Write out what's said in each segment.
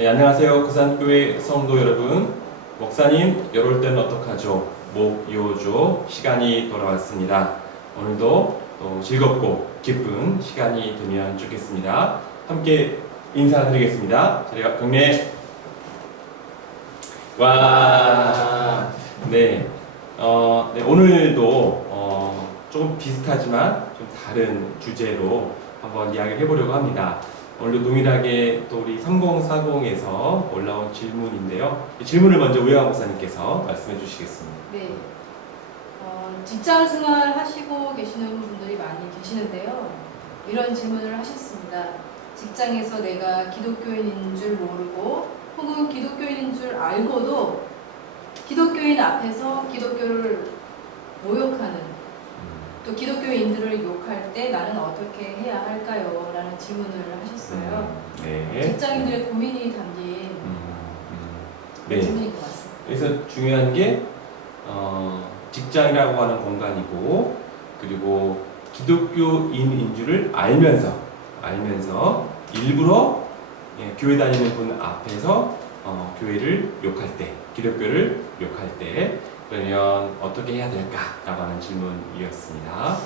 네, 안녕하세요. 구산교회 성도 여러분. 목사님, 이럴 때는 어떡하죠? 목요조 시간이 돌아왔습니다. 오늘도 또 즐겁고 기쁜 시간이 되면 좋겠습니다. 함께 인사드리겠습니다. 저희가 경례. 와. 네. 네, 오늘도 조금 비슷하지만 좀 다른 주제로 한번 이야기를 해보려고 합니다. 오늘도 동일하게 또 우리 3040에서 올라온 질문인데요. 이 질문을 먼저 우영아 목사님께서 말씀해 주시겠습니다. 네. 직장 생활 하시고 계시는 분들이 많이 계시는데요. 이런 질문을 하셨습니다. 직장에서 내가 기독교인인 줄 모르고 혹은 기독교인인 줄 알고도 기독교인 앞에서 기독교를 모욕하는 또 기독교인들을 욕할 때 나는 어떻게 해야 할까요? 라는 질문을 하셨어요. 네. 직장인들의 고민이 담긴 네. 질문인 것 같습니다. 그래서 중요한 게 직장이라고 하는 공간이고, 그리고 기독교인인 줄을 알면서 일부러 교회 다니는 분 앞에서 교회를 욕할 때, 기독교를 욕할 때 그러면 어떻게 해야 될까라고 하는 질문이었습니다.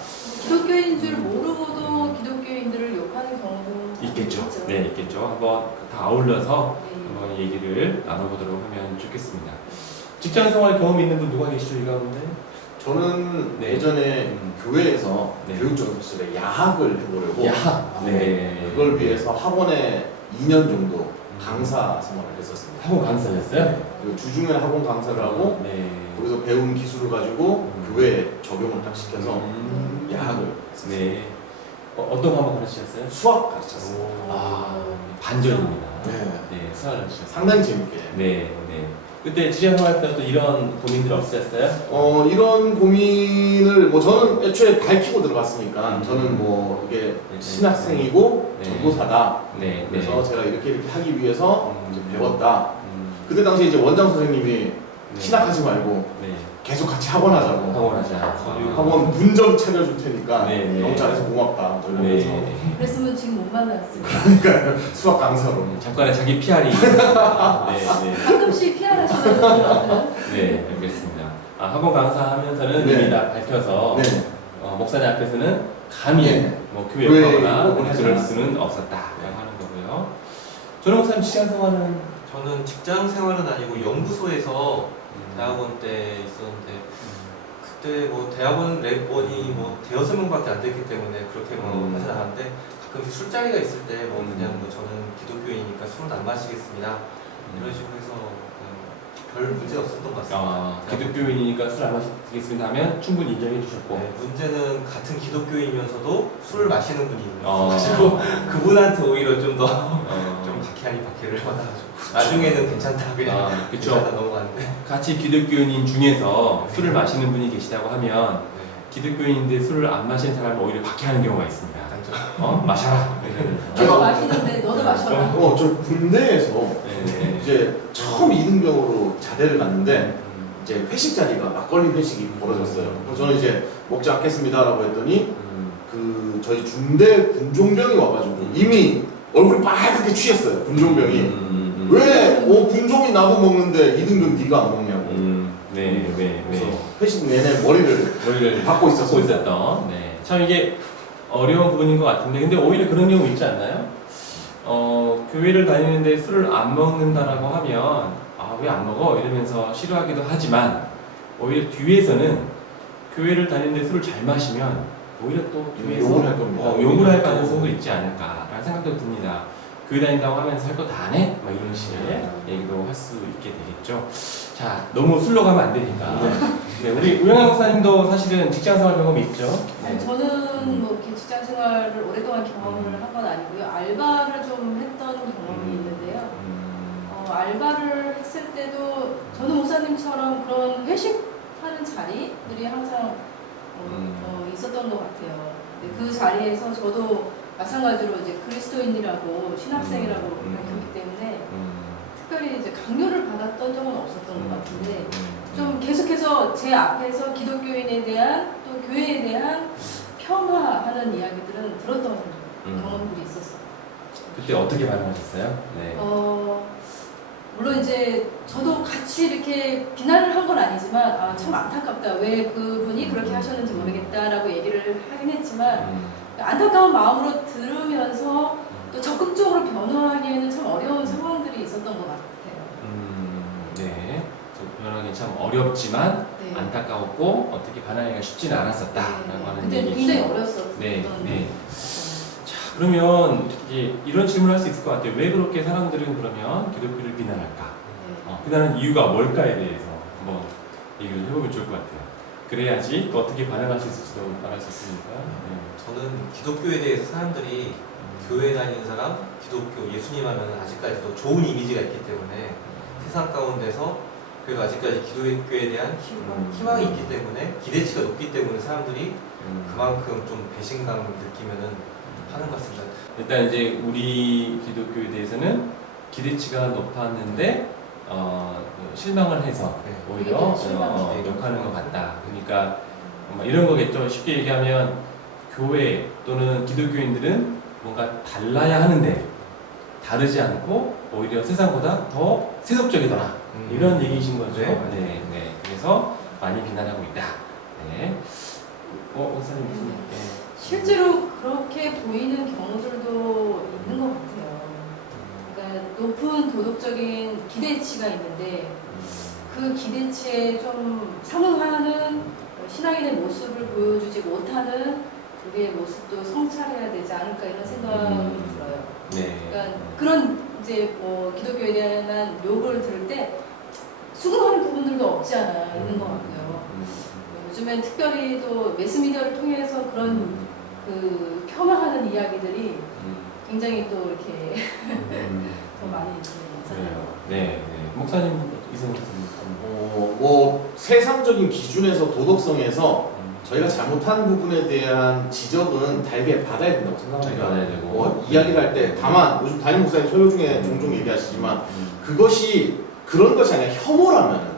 기독교인인 줄 모르고도 기독교인들을 욕하는 경우도 있겠죠. 네, 있겠죠. 한번 다 아울러서 네. 한번 얘기를 나눠보도록 하면 좋겠습니다. 직장 생활 경험 있는 분 누가 계시죠, 이 가운데? 저는 네. 예전에 교회에서 네. 교육적 실에 야학을 해보려고 야학. 네. 그걸 위해서 학원에 2년 정도 강사 생활을 했었습니다. 학원 강사였어요? 그리고 주중에 학원 강사를 하고 네. 거기서 배운 기술을 가지고 교회에 적용을 딱 시켜서 야학을 했었어요. 네. 어떤 과목 가르치셨어요? 수학 가르쳤어요. 반전입니다. 네. 네, 수학 가르치셨어요. 상당히 재밌게. 네, 네. 그때 직장 생활 때도 이런 고민들 없으셨어요? 이런 고민을 저는 애초에 밝히고 들어갔으니까 저는 이게 네. 신학생이고 네. 전도사다. 네. 그래서 제가 이렇게 하기 위해서 이제 배웠다. 음. 그때 당시에 이제 원장 선생님이 네. 신학하지 말고 네. 계속 같이 학원하자고. 학원하자. 학원 문점 차려줄 테니까 네, 네. 너무 잘해서 고맙다. 이러면서 네. 그랬으면 지금 못 만났습니다. 그러니까 수학 강사로. 잠깐의 자기 PR이. 네, 네. 가끔씩 피하시는 분들은 네, 알겠습니다. 학원 강사하면서는 네. 이미 다 밝혀서 네. 목사님 앞에서는 감히 네. 교회 교회에 가거나 욕을 하지 그럴 않았다. 수는 없었다라고 하는 거고요. 저는 목사님 직장 생활은 저는 직장 생활은 아니고 연구소에서 대학원 때 있었는데 그때 대학원 랩원이 대여섯 명밖에 안 됐기 때문에 그렇게 하진 않았는데 가끔씩 술자리가 있을 때 그냥 저는 기독교인이니까 술은 안 마시겠습니다 이런 식으로 해서 별 문제 없었던 것 같습니다. 기독교인이니까 술 안 마시겠습니다 하면 충분히 인정해 주셨고. 네, 문제는 같은 기독교인이면서도 술을 마시는 분이 어. 있어가지고 그분한테 오히려 좀 더 좀 박해하니 박해를 받아가지고 나중에는 괜찮다 그냥 그쵸. 괜찮다 넘어가는데 같이 기독교인인 중에서 술을 마시는 분이 계시다고 하면 기독교인인데 술을 안 마시는 사람을 오히려 박해하는 경우가 있습니다. 마셔라. 너도 마시는데 너도 마셔라. 저 군대에서 네. 이제 처음 이등병으로 자대를 갔는데 이제 회식 자리가 막걸리 회식이 벌어졌어요. 그래서 저는 이제 먹지 않겠습니다라고 했더니 저희 중대 군종병이 와가지고 이미 얼굴이 빨갛게 취했어요. 군종병이. 왜 군종이 나도 먹는데 이등병 네가 안 먹냐고. 그래서 회식 내내 머리를 박고 있었던. 네. 참 이게 어려운 부분인 것 같은데, 근데 오히려 그런 경우 있지 않나요? 교회를 다니는데 술을 안 먹는다라고 하면 왜 안 먹어? 이러면서 싫어하기도 하지만 오히려 뒤에서는 교회를 다니는데 술을 잘 마시면 오히려 또 뒤에서 욕을 할 겁니다. 욕을 할 가능성도 있지 않을까라는 생각도 듭니다. 교회 다닌다고 하면서 할 거 다 안 해? 이런 식의 얘기도 할 수 있게 되겠죠. 자, 너무 술로 가면 안 되니까. 네, 우리 우영아 목사님도 사실은 직장생활 경험이 있죠? 아니, 저는 이렇게 직장 생활을 오랫동안 경험을 한 건 아니고요. 알바를 좀 했던 경험이 있는데요. 알바를 했을 때도 저는 목사님처럼 그런 회식하는 자리들이 항상 있었던 것 같아요. 근데 그 자리에서 저도 마찬가지로 이제 그리스도인이라고 신학생이라고 밝혔기 때문에 특별히 이제 강요를 받았던 적은 없었던 것 같은데 좀 계속해서 제 앞에서 기독교인에 대한 또 교회에 대한 폄하하는 이야기들은 들었던 경험들이 있었어요. 그때 어떻게 반응하셨어요? 네. 같이 이렇게 비난을 한 건 아니지만 아, 참 안타깝다. 왜 그분이 그렇게 하셨는지 모르겠다라고 얘기를 하긴 했지만 안타까운 마음으로 들으면서 또 적극적으로 변화하기에는 참 어려운 상황들이 있었던 것 같아요. 네. 변하기 참 어렵지만 네. 안타까웠고 어떻게 반항하기가 쉽지는 않았었다라고 하는 그때 얘기죠. 굉장히 어렸었던 네, 네. 자, 그러면 이런 질문을 할 수 있을 것 같아요. 왜 그렇게 사람들은 그러면 기독교를 비난할까? 네. 비난하는 이유가 뭘까에 대해서 한번 얘기를 해보면 좋을 것 같아요. 그래야지 또 어떻게 반응할 수 있을지도 말할 수 있으니까. 네. 저는 기독교에 대해서 사람들이 교회 다니는 사람, 기독교, 예수님 하면 아직까지도 좋은 이미지가 있기 때문에 세상 가운데서 그리고 아직까지 기독교에 대한 희망이 있기 때문에 기대치가 높기 때문에 사람들이 그만큼 좀 배신감을 느끼면은 하는 것 같습니다. 일단 이제 우리 기독교에 대해서는 기대치가 높았는데 실망을 해서 네. 오히려 실망이 욕하는 것 같다. 그러니까 이런 거겠죠. 쉽게 얘기하면 교회 또는 기독교인들은 뭔가 달라야 하는데 다르지 않고 오히려 세상보다 더 세속적이더라. 이런 얘기이신 거죠. 네. 네, 네. 그래서 많이 비난하고 있다. 네. 목사님 무슨? 네. 실제로 그렇게 보이는 경우들도 있는 것 같아요. 그러니까 높은 도덕적인 기대치가 있는데 그 기대치에 좀 상응하는 신앙인의 모습을 보여주지 못하는 우리의 모습도 성찰해야 되지 않을까 이런 생각이 들어요. 네. 그러니까 그런 이제 뭐 기독교에 대한 욕을 들을 때 수긍하는 부분들도 없지 않아 있는 것 같고요. 요즘엔 특별히 또 매스미디어를 통해서 그런 그 폄하하는 이야기들이 굉장히 또 이렇게 더 많이 있잖아요. 네, 네. 목사님 이승훈 목사님. 뭐 세상적인 기준에서 도덕성에서 저희가 잘못한 부분에 대한 지적은 달게 받아야 된다고 생각합니다. 받아야 되고. 이야기를 할 때 다만 요즘 담임 목사님 설교 중에 종종 얘기하시지만 그것이 그런 것이 아니라 혐오라면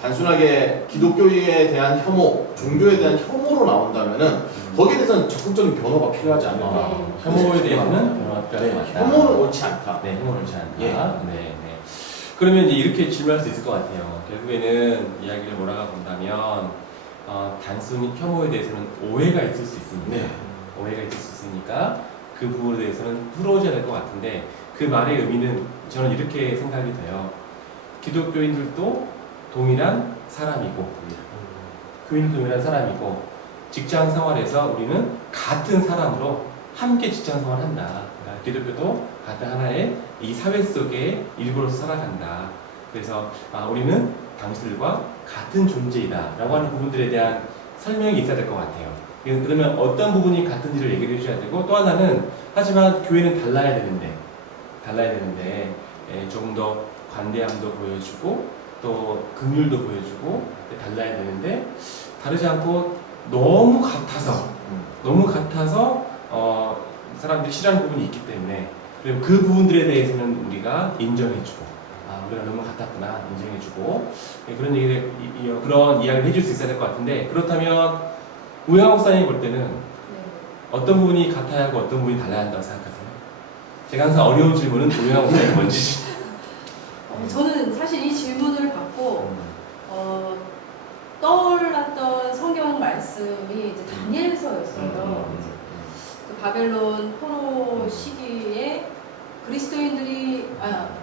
단순하게 기독교에 대한 혐오, 종교에 대한 혐오로 나온다면은 거기에 대해서는 적극적인 변호가 필요하지 않을까. 혐오에 대해서는 변화가 필요한 것 같다. 혐오는 옳지 않다. 네, 혐오는 옳지 않다. 예. 네, 네. 그러면 이제 이렇게 질문할 수 있을 것 같아요. 결국에는 이야기를 몰아가 본다면 단순히 혐오에 대해서는 오해가 있을 수 있습니다. 네. 오해가 있을 수 있으니까 그 부분에 대해서는 풀어줘야 될 것 같은데 그 말의 의미는 저는 이렇게 생각이 돼요. 기독교인들도 동일한 사람이고 교인도 동일한 사람이고 직장 생활에서 우리는 같은 사람으로 함께 직장 생활을 한다. 그러니까 기독교도 같은 하나의 이 사회 속의 일부로서 살아간다. 그래서 우리는 당신들과 같은 존재이다 라고 하는 부분들에 대한 설명이 있어야 될 것 같아요. 그러면 어떤 부분이 같은지를 얘기를 해줘야 되고 또 하나는 하지만 교회는 달라야 되는데 조금 더 관대함도 보여주고 또 긍휼도 보여주고 달라야 되는데 다르지 않고 너무 같아서 사람들이 싫어하는 부분이 있기 때문에 그리고 그 부분들에 대해서는 우리가 인정해주고 우리가 너무 같았구나 인정해주고 그런 얘기를 그런 이야기를 해줄 수 있어야 될 것 같은데 그렇다면 우영하 목사님 볼 때는 어떤 부분이 같아야 하고 어떤 부분이 달라야 한다고 생각하세요? 제가 항상 어려운 질문은 우영하 목사님 먼저 저는 사실 이 질문을 받고 떠올랐던 성경 말씀이 이제 다니엘서였어요. 그 바벨론 포로 시기에 그리스도인들이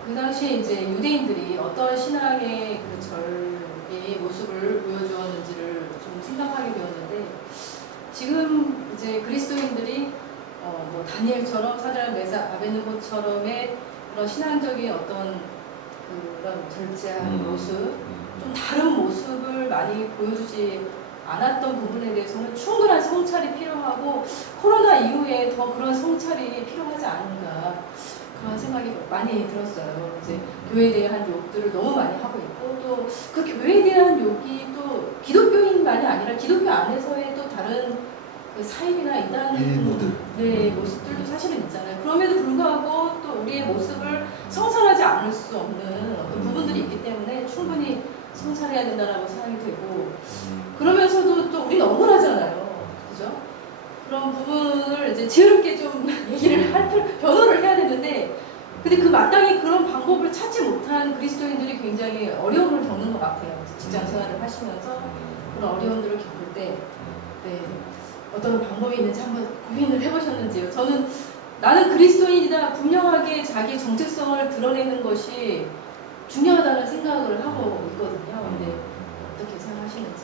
그 당시에 이제 유대인들이 어떤 신앙의 그 절개의 모습을 보여주었는지를 좀 생각하게 되었는데 지금 이제 그리스도인들이 뭐 다니엘처럼 사드락 메삭 아베느고처럼의 그런 신앙적인 어떤 그런 절제한 모습, 좀 다른 모습을 많이 보여주지 않았던 부분에 대해서는 충분한 성찰이 필요하고 코로나 이후에 더 그런 성찰이 필요하지 않은가 그런 생각이 많이 들었어요. 이제 교회에 대한 욕들을 너무 많이 하고 있고 또 그 교회에 대한 욕이 또 기독교인만이 아니라 기독교 안에서의 또 다른 그 사입이나 이단 모습들도 사실은 있잖아요. 그럼에도 불구하고 또 우리의 모습을 성찰하지 않을 수 없는 어떤 부분들이 있기 때문에 충분히 성찰해야 된다라고 생각이 되고 그러면서도 또 우리는 억울하잖아요. 그죠? 그런 부분을 이제 지혜롭게 좀 얘기를 변호를 해야 되는데 근데 그 마땅히 그런 방법을 찾지 못한 그리스도인들이 굉장히 어려운 같아요. 직장 생활을 하시면서 그런 어려움들을 겪을 때 네, 어떤 방법이 있는지 한번 고민을 해보셨는지요? 저는 나는 그리스도인이다 분명하게 자기 정체성을 드러내는 것이 중요하다는 생각을 하고 있거든요. 근데 어떻게 생각하시는지?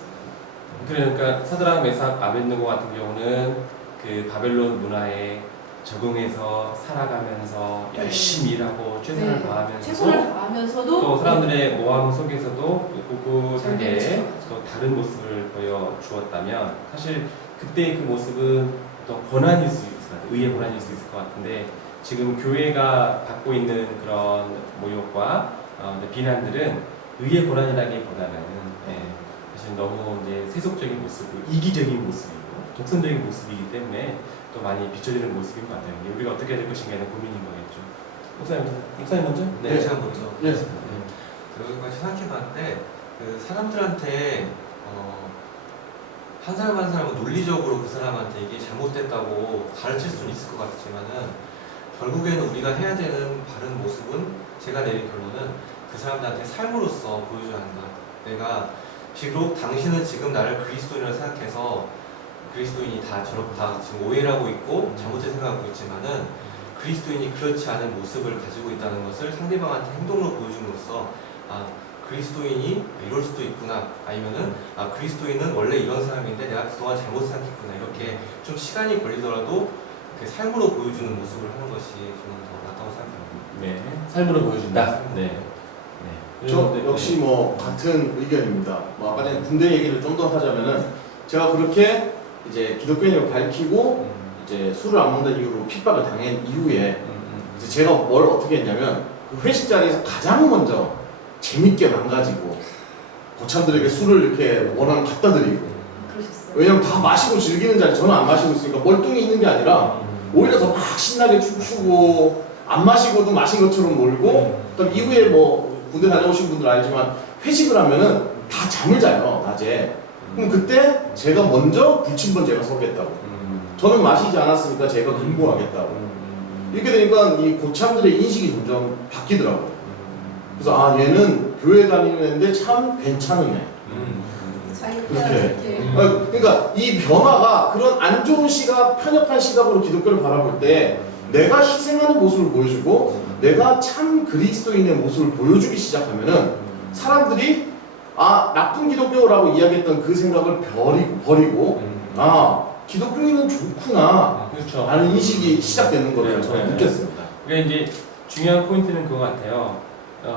그러니까 사드락, 메삭, 아벳느고 같은 경우는 그 바벨론 문화에 적응해서 살아가면서 네. 열심히 일하고 최선을 네, 다하면서 최선을 다하면서도 또 사람들의 모함 속에서도 잘 꿋꿋하게 지켜가죠. 또 다른 모습을 보여주었다면 사실 그때의 그 모습은 어떤 권한일 수 있을 것 같아요. 의의 권한일 수 있을 것 같은데 지금 교회가 받고 있는 그런 모욕과 비난들은 의의 권한이라기보다는 사실 너무 이제 세속적인 모습이고 이기적인 모습이고 독선적인 모습이기 때문에 또 많이 비춰지는 모습인 것 같아요. 우리가 어떻게 해야 될 것인가는 고민인 거겠죠. 목사님 먼저? 네, 제가 먼저. 네. 여기까지 생각해봤는데 그 사람들한테 한 사람 한 사람은 논리적으로 그 사람한테 이게 잘못됐다고 가르칠 수는 있을 것 같지만은 결국에는 우리가 해야 되는 바른 모습은 제가 내린 결론은 그 사람들한테 삶으로서 보여줘야 한다. 내가 비록 당신은 지금 나를 그리스도인이라고 생각해서 그리스도인이 다 저렇다 지금 오해를 하고 있고 잘못된 생각하고 있지만은 그리스도인이 그렇지 않은 모습을 가지고 있다는 것을 상대방한테 행동으로 보여줌으로써 아 그리스도인이 이럴 수도 있구나 아니면은 아 그리스도인은 원래 이런 사람인데 내가 그동안 잘못 생각했구나 이렇게 좀 시간이 걸리더라도 이렇게 삶으로 보여주는 모습을 하는 것이 저는 더 낫다고 생각합니다. 네, 삶으로 보여준다. 네. 저 역시 뭐 같은 의견입니다. 뭐 아까 전에 군대 얘기를 좀 더 하자면은 제가 그렇게 이제 기독교인을 밝히고 이제 술을 안 먹는 이유로 핍박을 당한 이후에 이제 제가 뭘 어떻게 했냐면 그 회식 자리에서 가장 먼저 재밌게 망가지고 고참들에게 술을 이렇게 원하면 갖다 드리고 그러셨어요? 왜냐면 다 마시고 즐기는 자리 저는 안 마시고 있으니까 멀뚱히 있는 게 아니라 오히려 더 막 신나게 춤추고 안 마시고도 마신 것처럼 놀고 그다음 이후에 뭐 군대 다녀오신 분들 알지만 회식을 하면은 다 잠을 자요 낮에. 그럼 그때 제가 먼저 불침번 제가 서겠다고. 저는 마시지 않았으니까 제가 근무하겠다고. 이렇게 되니까 이 고참들의 인식이 점점 바뀌더라고요. 그래서 아 얘는 교회 다니는 애인데 참 괜찮은 애. 자기한테 그러니까 이 변화가 그런 안 좋은 시각, 편협한 시각으로 기독교를 바라볼 때 내가 희생하는 모습을 보여주고 내가 참 그리스도인의 모습을 보여주기 시작하면은 사람들이 아 나쁜 기독교라고 이야기했던 그 생각을 버리고 아 기독교인은 좋구나 그렇죠. 라는 인식이 시작되는 것을 저는 느꼈습니다. 그러니까 이제 중요한 포인트는 그거 같아요.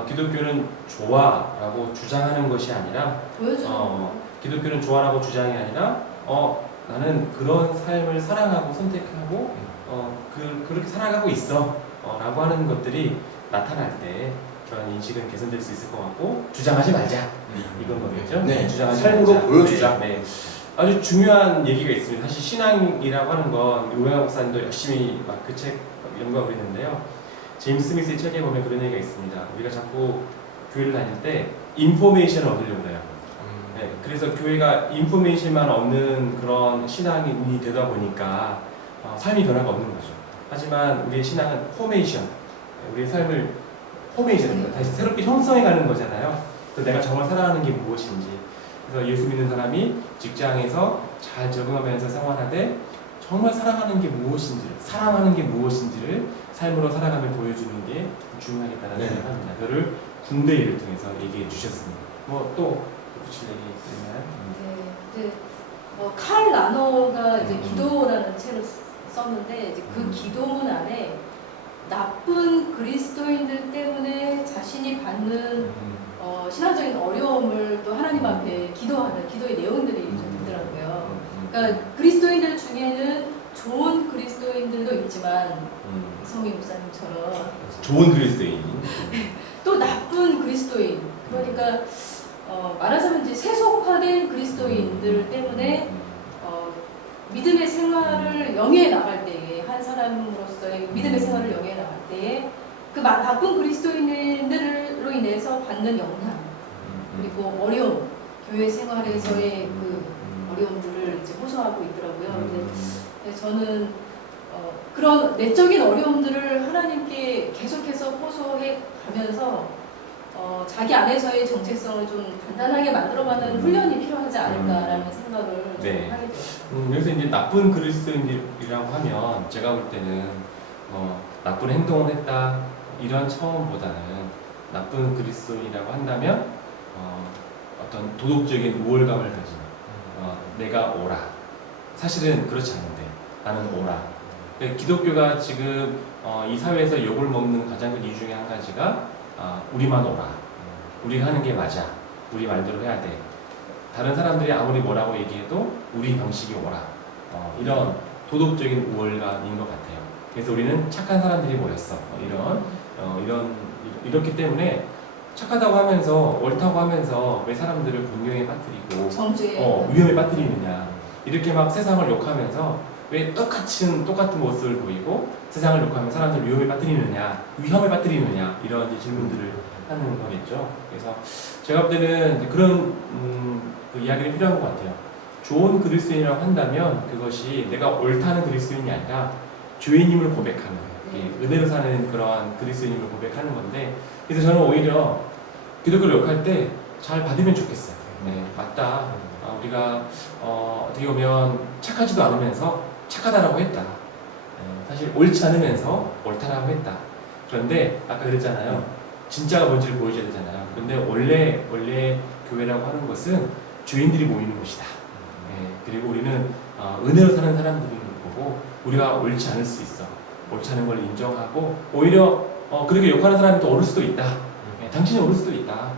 기독교는 좋아라고 주장하는 것이 아니라 보여주는 기독교는 좋아라고 주장이 아니라 나는 그런 삶을 사랑하고 선택하고 그렇게 살아가고 있어 라고 하는 것들이 나타날 때 그런 인식은 개선될 수 있을 것 같고 주장하지 말자 이건 거겠죠? 네, 주장하지 삶으로 말자. 보여주자. 네. 아주 중요한 얘기가 있습니다. 사실 신앙이라고 하는 건 우영하 목사님도 열심히 막 그 책 연구하고 있는데요. 제임스 스미스의 책에 보면 그런 얘기가 있습니다. 우리가 자꾸 교회를 다닐 때 인포메이션을 얻으려고 해요. 네, 그래서 교회가 인포메이션만 얻는 그런 신앙이 되다 보니까 삶이 변화가 없는 거죠. 하지만 우리의 신앙은 포메이션, 우리의 삶을 포메이션입니다. 다시 새롭게 형성해가는 거잖아요. 그래서 내가 정말 사랑하는 게 무엇인지, 그래서 예수 믿는 사람이 직장에서 잘 적응하면서 생활하되 정말 사랑하는 게 무엇인지를 삶으로 살아가며 보여주는 게 중요하겠다는 네. 생각합니다. 그거를 군대 일을 통해서 얘기해 주셨습니다. 뭐 또 붙일 얘기 있나요? 네, 칼 나노가 이제 기도라는 책을 썼는데 이제 그 기도문 안에 나쁜 그리스도인들 때문에 자신이 받는 신앙적인 어려움을 또 하나님 앞에 기도하는 기도의 내용들이 좀 있더라고요. 그러니까 그리스도인들 중에는 좋은 그리스도인들도 있지만 성희 목사님처럼 좋은 그리스도인. 또 나쁜 그리스도인, 그러니까 말하자면 이제 세속화된 그리스도인들 때문에 믿음의 생활을 영위해 나갈 때에 한 사람으로서의 믿음의 생활을 영위해 나갈 때에 그 나쁜 그리스도인들로 인해서 받는 영향 그리고 어려움, 교회 생활에서의 그 어려움들을 이제 호소하고 있더라고요. 근데 저는 그런 내적인 어려움들을 하나님께 계속해서 호소해 가면서 자기 안에서의 정체성을 좀 단단하게 만들어가는 훈련이 필요하지 않을까라는 생각을 좀 네. 하게 돼요. 여기서 이제 나쁜 그리스도인이라고 하면 제가 볼 때는 나쁜 행동을 했다 이런 차원보다는 나쁜 그리스도인이라고 한다면 어떤 도덕적인 우월감을 가진 내가 옳아. 사실은 그렇지 않은데 나는 옳아. 그러니까 기독교가 지금 이 사회에서 욕을 먹는 가장 큰 이유 중에 한 가지가 우리만 옳아. 우리가 하는 게 맞아. 우리 말대로 해야 돼. 다른 사람들이 아무리 뭐라고 얘기해도 우리 방식이 옳아. 이런 도덕적인 우월감인 것 같아요. 그래서 우리는 착한 사람들이 모였어. 이렇기 때문에 착하다고 하면서 옳다고 하면서 왜 사람들을 분명에 빠뜨리고 정죄. 위험에 빠뜨리느냐. 이렇게 막 세상을 욕하면서 왜 똑같은 모습을 보이고 세상을 욕하면 사람들을 위험에 빠뜨리느냐, 이런 이제 질문들을 하는 거겠죠. 그래서 제가 볼 때는 그런 그 이야기가 필요한 것 같아요. 좋은 그리스도인이라고 한다면 그것이 내가 옳다는 그리스도인이 아니라 죄인임을 고백하는 은혜로 사는 그러한 그리스도인임을 고백하는 건데, 그래서 저는 오히려 기독교를 욕할 때 잘 받으면 좋겠어요. 네, 맞다. 우리가 어떻게 보면 착하지도 않으면서 착하다라고 했다. 사실 옳지 않으면서 옳다라고 했다. 그런데 아까 그랬잖아요. 진짜가 뭔지를 보여줘야 되잖아요. 근데 원래 교회라고 하는 것은 죄인들이 모이는 곳이다. 그리고 우리는 은혜로 사는 사람들인 거고 우리가 옳지 않을 수 있어. 옳지 않은 걸 인정하고 오히려 그렇게 욕하는 사람이 또 옳을 수도 있다. 당신이 옳을 수도 있다.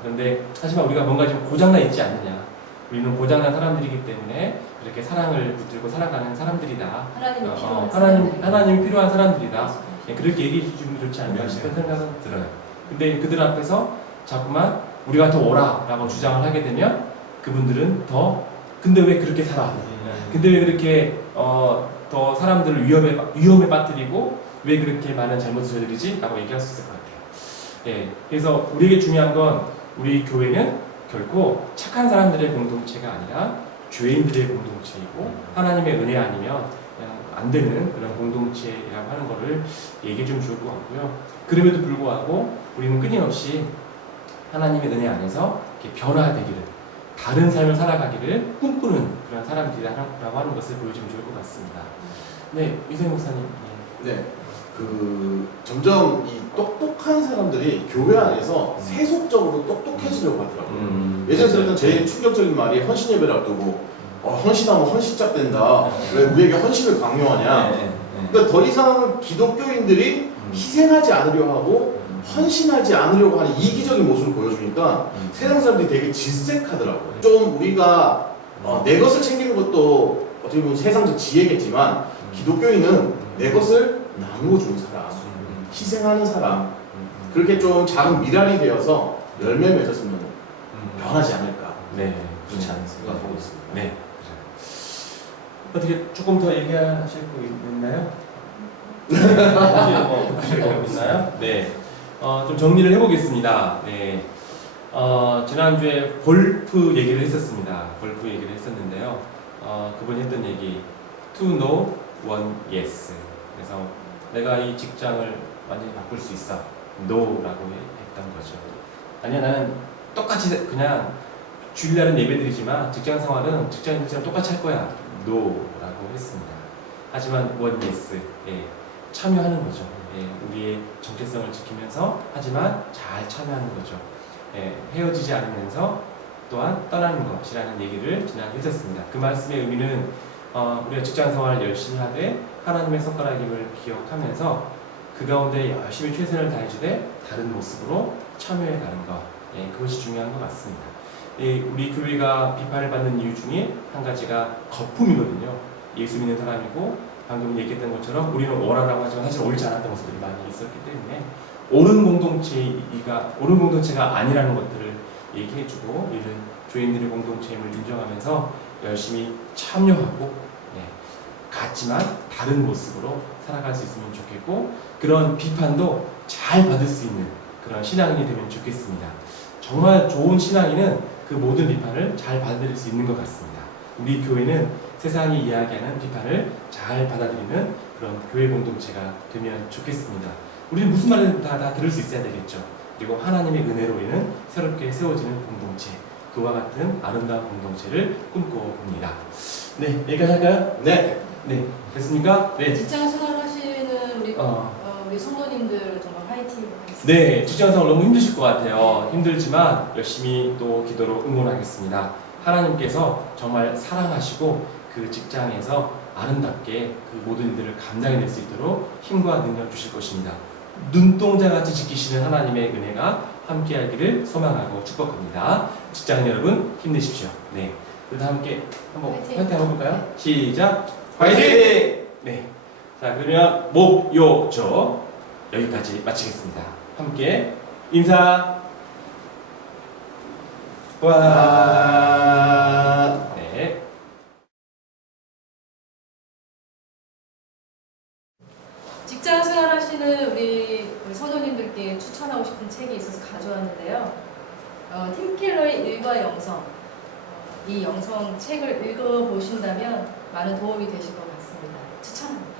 그런데 하지만 우리가 뭔가 좀 고장나 있지 않느냐. 우리는 고장난 사람들이기 때문에 그렇게 사랑을 붙들고 살아가는 사람들이다. 하나님이 필요한 사람들. 하나님이 필요한 사람들이다. 그렇게 얘기해 주면 좋지 않나 싶은 생각은 들어요. 근데 그들 앞에서 자꾸만 우리가 더 오라라고 주장을 하게 되면 그분들은 근데 왜 그렇게 살아? 근데 왜 그렇게 더 사람들을 위험에 빠뜨리고 왜 그렇게 많은 잘못을 저지르지? 라고 얘기할 수 있을 것 같아요. 그래서 우리에게 중요한 건 우리 교회는 결코 착한 사람들의 공동체가 아니라 죄인들의 공동체이고 하나님의 은혜 아니면 그냥 안 되는 그런 공동체라고 하는 거를 얘기해 주면 좋을 것 같고요. 그럼에도 불구하고 우리는 끊임없이 하나님의 은혜 안에서 이렇게 변화되기를, 다른 삶을 살아가기를 꿈꾸는 그런 사람들이라고 하는 것을 보여주면 좋을 것 같습니다. 네, 이세 목사님. 네. 점점 이 똑똑한 사람들이 교회 안에서 세속적으로 똑똑해지려고 하더라고요. 예전에 들었던 제일 충격적인 말이 헌신 예배를 앞두고 헌신하면 헌신짝 된다. 왜 우리에게 헌신을 강요하냐. 그러니까 더 이상 기독교인들이 희생하지 않으려고 하고 헌신하지 않으려고 하는 이기적인 모습을 보여주니까 세상 사람들이 되게 질색하더라고요. 좀 우리가 내 것을 챙기는 것도 어떻게 보면 세상적 지혜겠지만 기독교인은 내 것을 나누어 주는 사람, 희생하는 사람, 그렇게 좀 작은 미랄이 되어서 열매 맺었으면 변하지 않을까. 네, 그렇지 않을까 생각하고 있습니다. 네. 어떻게 조금 더 얘기하실 거 있나요? 혹시 뭐 있나요? 네. 좀 정리를 해보겠습니다. 네. 지난주에 골프 얘기를 했었습니다. 골프 얘기를 했었는데요. 그분이 했던 얘기, to know, one yes. 그래서 내가 이 직장을 완전히 바꿀 수 있어. no라고 했던 거죠. 아니야, 나는 똑같이 그냥 주일날은 예배드리지만 직장 생활은 직장인들처럼 똑같이 할 거야. no라고 했습니다. 하지만 one yes. 참여하는 거죠. 우리의 정체성을 지키면서 하지만 잘 참여하는 거죠. 헤어지지 않으면서 또한 떠나는 것이라는 얘기를 지난주에 했었습니다. 그 말씀의 의미는 우리가 직장생활을 열심히 하되 하나님의 손가락임을 기억하면서 그 가운데 열심히 최선을 다해주되 다른 모습으로 참여해가는 것, 그것이 중요한 것 같습니다. 우리 교회가 비판을 받는 이유 중에 한 가지가 거품이거든요. 예수 믿는 사람이고 방금 얘기했던 것처럼 우리는 오라라고 하지만 사실 옳지 않았던 모습들이 많이 있었기 때문에 옳은 공동체가 아니라는 것들을 얘기해주고 우리는 죄인들의 공동체임을 인정하면서 열심히 참여하고 같지만 다른 모습으로 살아갈 수 있으면 좋겠고 그런 비판도 잘 받을 수 있는 그런 신앙인이 되면 좋겠습니다. 정말 좋은 신앙인은 그 모든 비판을 잘 받아들일 수 있는 것 같습니다. 우리 교회는 세상이 이야기하는 비판을 잘 받아들이는 그런 교회 공동체가 되면 좋겠습니다. 우리는 무슨 말을 다 들을 수 있어야 되겠죠. 그리고 하나님의 은혜로 인해 새롭게 세워지는 공동체, 그와 같은 아름다운 공동체를 꿈꿔봅니다. 네, 여기까지 할까요? 네. 네, 됐습니까? 네. 직장 생활하시는 우리 성도님들 정말 화이팅 하겠습니다. 네, 직장생활 너무 힘드실 것 같아요. 힘들지만 열심히 또 기도로 응원하겠습니다. 하나님께서 정말 사랑하시고 그 직장에서 아름답게 그 모든 일들을 감당해낼 수 있도록 힘과 능력 주실 것입니다. 눈동자같이 지키시는 하나님의 은혜가 함께하기를 소망하고 축복합니다. 직장 여러분 힘내십시오. 네, 그래도 함께 한번 화이팅. 화이팅 한번 볼까요? 시작! 화이팅! 네, 자 그러면 목요조 여기까지 마치겠습니다. 함께 인사. 와. 네. 직장 생활하시는 우리 성도님들께 추천하고 싶은 책이 있어서 가져왔는데요. 팀켈러의 일과 영성. 이 영성 책을 읽어보신다면 많은 도움이 되실 것 같습니다. 추천합니다.